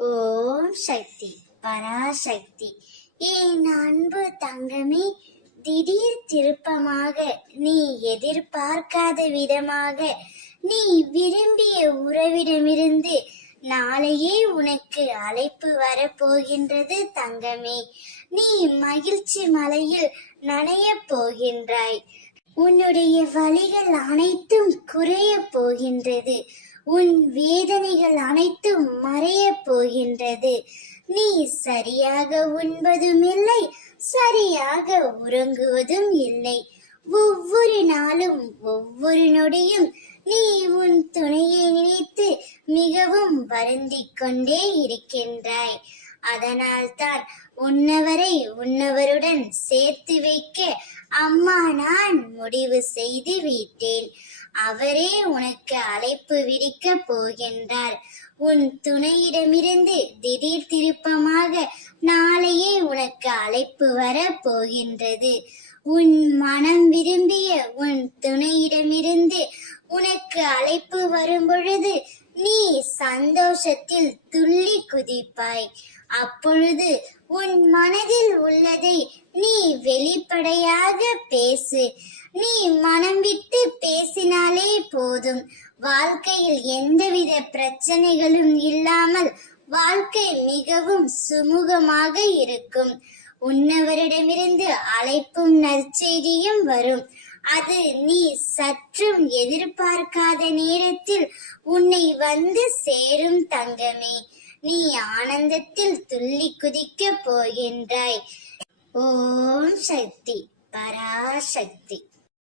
ஓம் சக்தி பராசக்தி. என் அன்பு தங்கமே, திடீர் திருப்பமாக, நீ எதிர்பார்க்காத விதமாக, நீ விரும்பிய உறவிடமிருந்து நாளையே உனக்கு அழைப்பு வரப்போகின்றது தங்கமே. நீ மகிழ்ச்சி மலையில் நனையப் போகின்றாய். உன்னுடைய வலிகள் அனைத்தும் குறைய போகின்றது. உன் வேதனைகள் அனைத்தும் மறைய போகின்றது. நீ சரியாக உண்பதும் இல்லை, சரியாக உறங்குவதும் இல்லை. ஒவ்வொரு நாளும் ஒவ்வொரு நொடியும் நீ உன் துணையை நினைத்து மிகவும் வருந்திக் கொண்டே இருக்கின்றாய். அதனால்தான் உன்னவரை உன்னவருடன் சேர்த்து வைக்க அம்மா நான் முடிவு செய்து விட்டேன். அவரே உனக்கு அழைப்பு விடுக்க போகின்றார். உன் துணையிடமிருந்து திடீர் திருப்பமாக நாளையே உனக்கு அழைப்பு வர போகின்றது. உன் மனம் விரும்பிய உன் துணையிடமிருந்து உனக்கு அழைப்பு வரும் பொழுது நீ சந்தோஷத்தில் துள்ளி குதிப்பாய். அப்பொழுது உன் மனதில் உள்ளதை நீ வெளிப்படையாக பேசு. நீ மனம் விட்டு பேசினாலே போதும். வாழ்க்கையில் எந்தவித பிரச்சனைகளும் இல்லாமல் வாழ்க்கை மிகவும் சுமூகமாக இருக்கும். உன்னவரிடமிருந்து அழைப்பும் நற்செய்தியும் வரும். அது நீ சற்றும் எதிர்பார்க்காத நேரத்தில் உன்னை வந்து சேரும் தங்கமே. நீ ஆனந்தத்தில் துள்ளி குதிக்க போகின்றாய். ஓம் சக்தி பராசக்தி.